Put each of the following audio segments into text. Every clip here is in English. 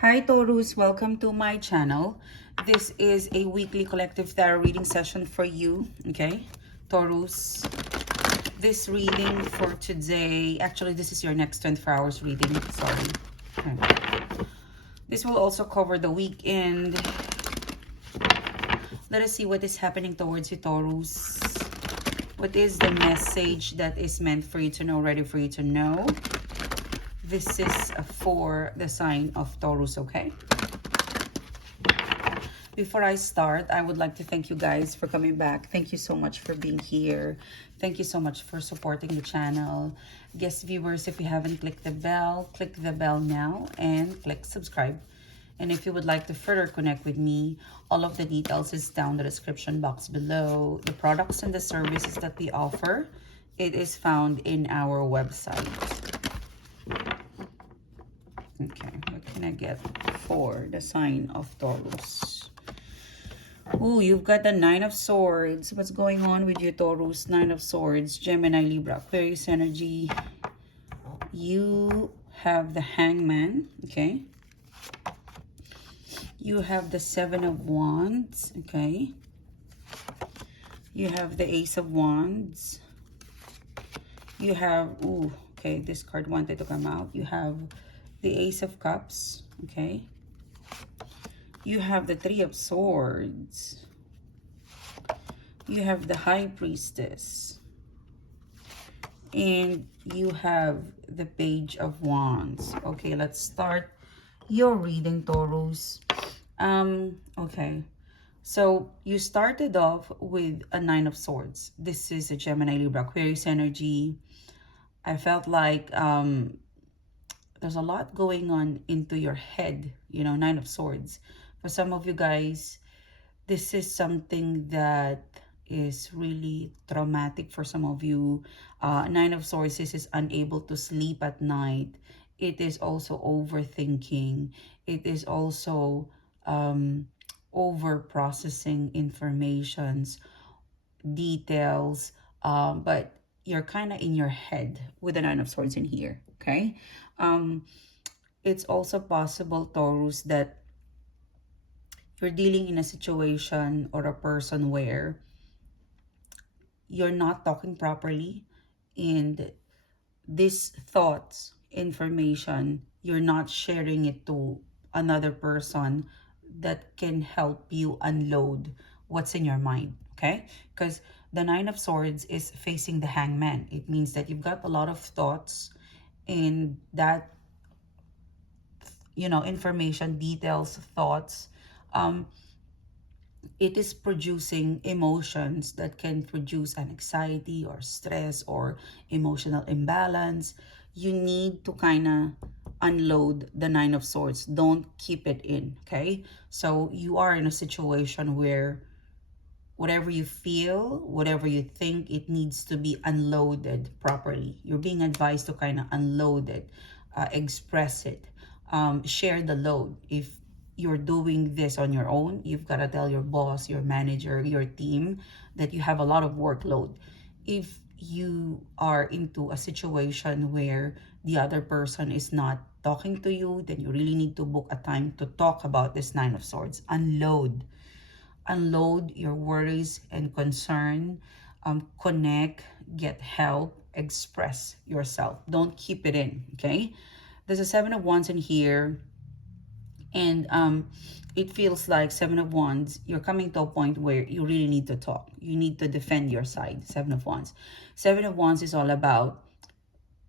Hi Taurus, welcome to my channel. This is a weekly collective tarot reading session for you, okay? Taurus, this reading for today, actually this is your next 24 hours reading, sorry. Okay. This will also cover the weekend. Let us see what is happening towards you, Taurus. What is the message that is meant for you to know, ready for you to know? This is for the sign of Taurus, okay? Before I start, I would like to thank you guys for coming back. Thank you so much for being here. Thank you so much for supporting the channel. Guest viewers, if you haven't clicked the bell, click the bell now and click subscribe. And if you would like to further connect with me, all of the details is down the description box below. The products and the services that we offer, it is found in our website. Okay, what can I get for the sign of Taurus? Oh, you've got the Nine of Swords. What's going on with you, Taurus? Nine of Swords, Gemini, Libra, Aquarius energy. You have the Hangman, okay? You have the Seven of Wands, okay? You have the Ace of Wands. You have, ooh, okay, this card wanted to come out. You have the Ace of Cups, okay? You have the Three of Swords. You have the High Priestess. And you have the Page of Wands. Okay, let's start your reading, Taurus. Okay. So you started off with a Nine of Swords. This is a Gemini, Libra, Aquarius energy. I felt like there's a lot going on into your head, you know, Nine of Swords. For some of you guys, this is something that is really traumatic for some of you. Nine of Swords is unable to sleep at night. It is also overthinking. It is also over processing informations, details, but you're kind of in your head with the Nine of Swords in here, okay? It's also possible, Taurus, that you're dealing in a situation or a person where you're not talking properly, and these thoughts, information, you're not sharing it to another person that can help you unload what's in your mind, okay? Because the Nine of Swords is facing the Hangman. It means that you've got a lot of thoughts, and that, you know, information, details, thoughts, it is producing emotions that can produce an anxiety or stress or emotional imbalance. You need to kind of unload the Nine of Swords. Don't keep it in, okay? So you are in a situation where whatever you feel, whatever you think, it needs to be unloaded properly. You're being advised to kind of unload it, express it, share the load. If you're doing this on your own, you've got to tell your boss, your manager, your team that you have a lot of workload. If you are into a situation where the other person is not talking to you, then you really need to book a time to talk about this Nine of Swords. Unload your worries and concern, connect, get help, express yourself. Don't keep it in, okay? There's a Seven of Wands in here, and it feels like Seven of Wands, you're coming to a point where you really need to talk. You need to defend your side. Seven of Wands. Seven of Wands is all about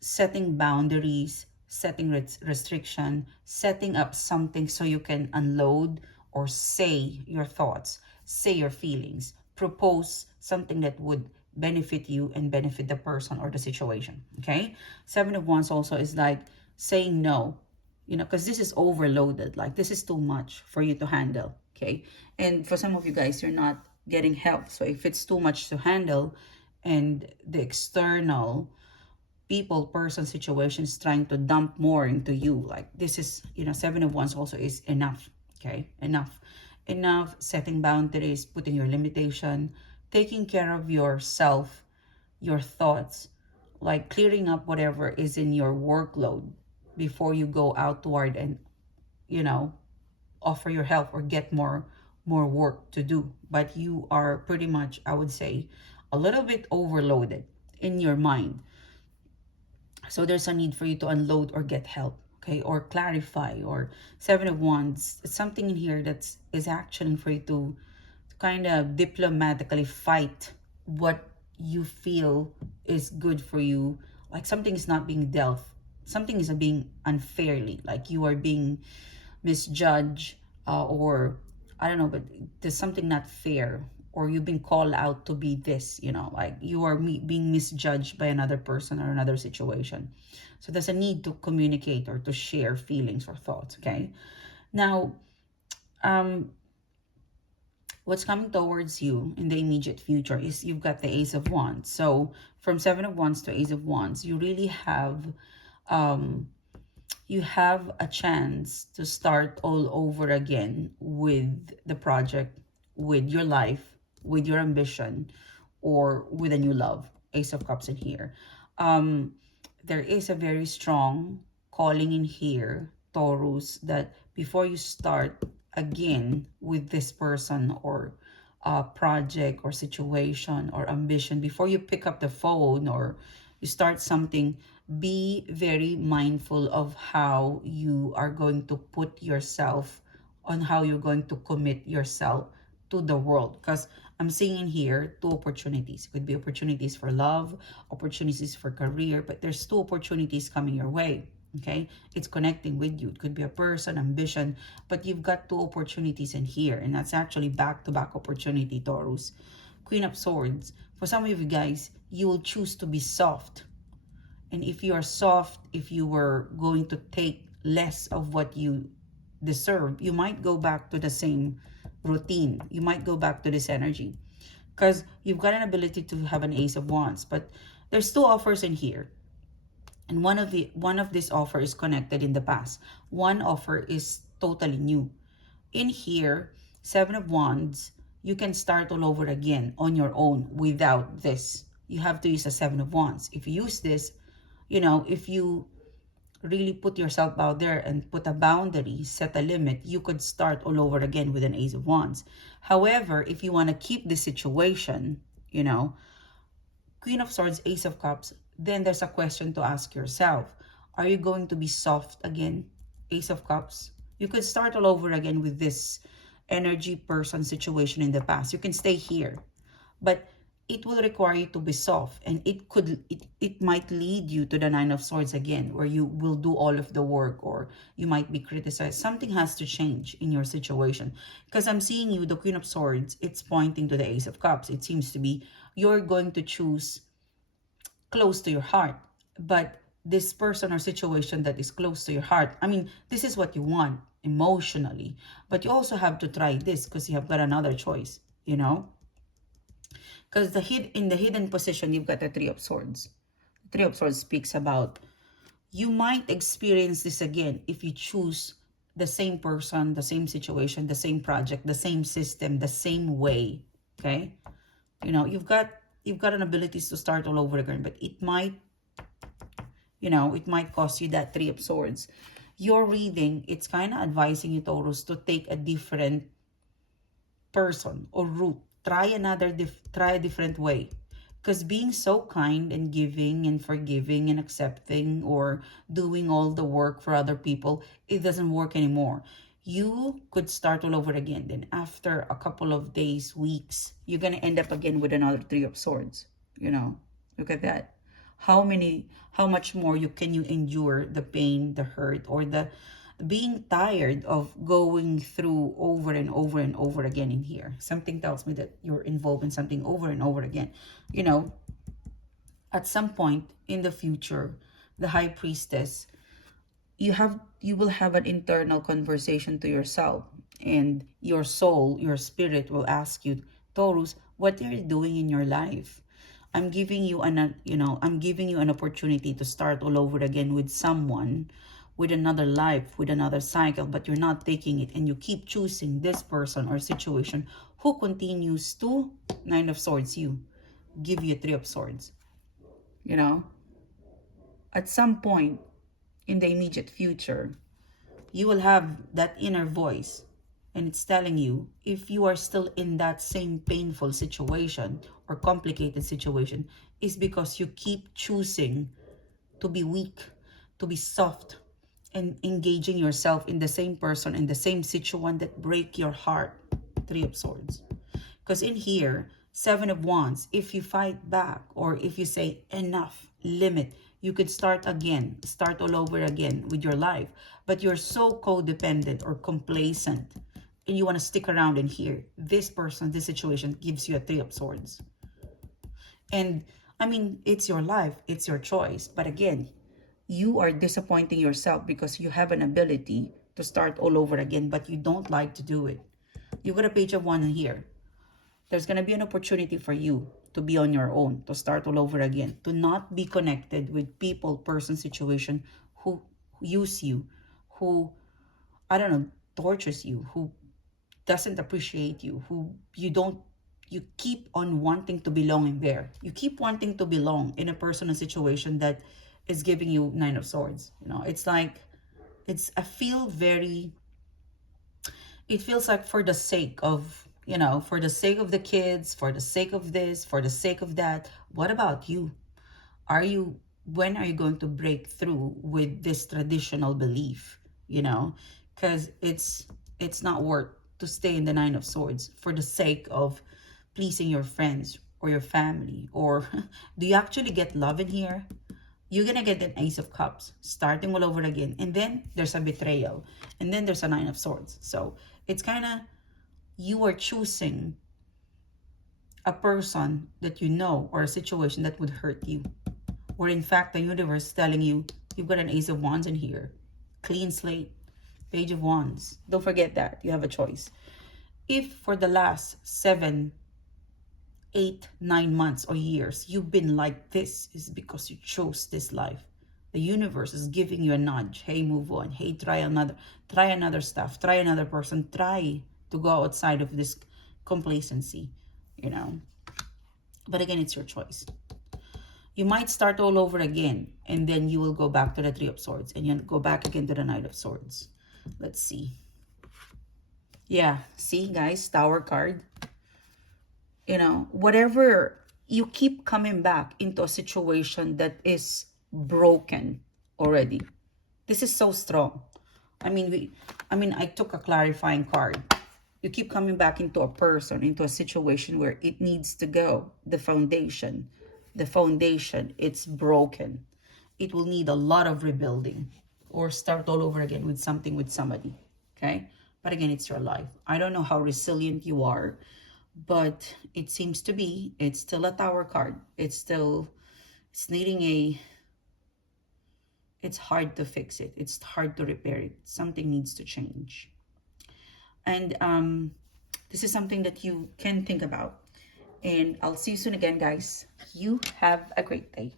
setting boundaries, setting restriction, setting up something so you can unload or say your thoughts, say your feelings, propose something that would benefit you and benefit the person or the situation, okay? Seven of Wands also is like saying no, you know, because this is overloaded. Like, this is too much for you to handle, okay? And for some of you guys, you're not getting help. So if it's too much to handle and the external people, person, situations trying to dump more into you, like, this is, you know, Seven of Wands also is enough, okay? Enough setting boundaries, putting your limitation, taking care of yourself, your thoughts, like clearing up whatever is in your workload before you go outward and, you know, offer your help or get more work to do. But you are pretty much, I would say, a little bit overloaded in your mind. So there's a need for you to unload or get help, okay, or clarify. Or Seven of Wands, it's something in here that's is actually for you to kind of diplomatically fight what you feel is good for you. Like something is not being dealt, something is being unfairly, like you are being misjudged, or I don't know, but there's something not fair, or you've been called out to be this, you know, like you are being misjudged by another person or another situation. So there's a need to communicate or to share feelings or thoughts, okay? Now, um, what's coming towards you in the immediate future is you've got the Ace of Wands. So from Seven of Wands to Ace of Wands, you really have um, you have a chance to start all over again with the project, with your life, with your ambition, or with a new love. Ace of Cups in here. Um, there is a very strong calling in here, Taurus, that before you start again with this person or project or situation or ambition, before you pick up the phone or you start something, be very mindful of how you are going to put yourself, on how you're going to commit yourself to the world. Because I'm seeing in here two opportunities. It could be opportunities for love, opportunities for career, but there's two opportunities coming your way. Okay, it's connecting with you. It could be a person, ambition, but you've got two opportunities in here, and that's actually back-to-back opportunity, Taurus. Queen of Swords. For some of you guys, you will choose to be soft. And if you are soft, if you were going to take less of what you deserve, you might go back to the same routine. You might go back to this energy. Because you've got an ability to have an Ace of Wands. But there's two offers in here. And one of this offer is connected in the past. One offer is totally new. In here, Seven of Wands, you can start all over again on your own without this. You have to use a Seven of Wands. If you use this, you know, if you really put yourself out there and put a boundary, set a limit, you could start all over again with an Ace of Wands. However, if you want to keep the situation, you know, Queen of Swords, Ace of Cups, then there's a question to ask yourself. Are you going to be soft again? Ace of Cups. You could start all over again with this energy, person, situation in the past. You can stay here. But it will require you to be soft, and it might lead you to the Nine of Swords again, where you will do all of the work, or you might be criticized. Something has to change in your situation, because I'm seeing you, the Queen of Swords, it's pointing to the Ace of Cups. It seems to be you're going to choose close to your heart. But this person or situation that is close to your heart, I mean, this is what you want emotionally, but you also have to try this because you have got another choice, you know. Because in the hidden position, you've got the Three of Swords. The Three of Swords speaks about you might experience this again if you choose the same person, the same situation, the same project, the same system, the same way. Okay, you know, you've got an ability to start all over again, but it might, you know, it might cost you that Three of Swords. Your reading, it's kind of advising you, Taurus, to take a different person or route. Try a different way. Because being so kind and giving and forgiving and accepting or doing all the work for other people, it doesn't work anymore. You could start all over again. Then after a couple of days, weeks, you're going to end up again with another Three of Swords. You know, look at that. How much more can you endure the pain, the hurt, or the being tired of going through over and over and over again in here. Something tells me that you're involved in something over and over again. You know, at some point in the future, the High Priestess, you will have an internal conversation to yourself, and your soul, your spirit will ask you, Taurus, what are you doing in your life? I'm giving you I'm giving you an opportunity to start all over again with someone, with another life, with another cycle, but you're not taking it, and you keep choosing this person or situation who continues to Nine of Swords, give you Three of Swords. You know, at some point in the immediate future, you will have that inner voice, and it's telling you, if you are still in that same painful situation or complicated situation, is because you keep choosing to be weak, to be soft, and engaging yourself in the same person, in the same situation that break your heart. Three of Swords. Because in here, Seven of Wands, if you fight back or if you say enough, limit, you could start again, start all over again with your life. But you're so codependent or complacent and you want to stick around in here. This person, this situation gives you a Three of Swords. And I mean, it's your life, it's your choice. But again, you are disappointing yourself because you have an ability to start all over again, but you don't like to do it. You've got a Page of Wands in here. There's going to be an opportunity for you to be on your own, to start all over again, to not be connected with people, person, situation who use you, who, I don't know, tortures you, who doesn't appreciate you, who you keep on wanting to belong in there. You keep wanting to belong in a person or situation that is giving you Nine of Swords. You know, it's like, it feels like for the sake of, you know, for the sake of the kids, for the sake of this, for the sake of that. What about you? When are you going to break through with this traditional belief? You know, because it's not worth to stay in the Nine of Swords for the sake of pleasing your friends or your family. Or do you actually get love in here? You're gonna get an Ace of Cups, starting all over again. And then there's a betrayal. And then there's a Nine of Swords. So it's kind of, you are choosing a person that you know or a situation that would hurt you. Or in fact, the universe is telling you, you've got an Ace of Wands in here. Clean slate, Page of Wands. Don't forget that. You have a choice. If for the last 7, 8, 9 months or years you've been like this, is because you chose this life. The universe is giving you a nudge. Hey, move on. Hey, try another stuff, try another person, try to go outside of this complacency, you know. But again, it's your choice. You might start all over again, and then you will go back to the Three of Swords, and you go back again to the Knight of Swords. Let's see. Yeah, see guys, Tower card. You know, whatever, you keep coming back into a situation that is broken already. This is so strong. I mean, I took a clarifying card. You keep coming back into a person, into a situation where it needs to go. The foundation, it's broken. It will need a lot of rebuilding or start all over again with something, with somebody. Okay? But again, it's your life. I don't know how resilient you are, but it seems to be, it's still a Tower card. It's needing it's hard to fix it. It's hard to repair it. Something needs to change. And this is something that you can think about. And I'll see you soon again, guys. You have a great day.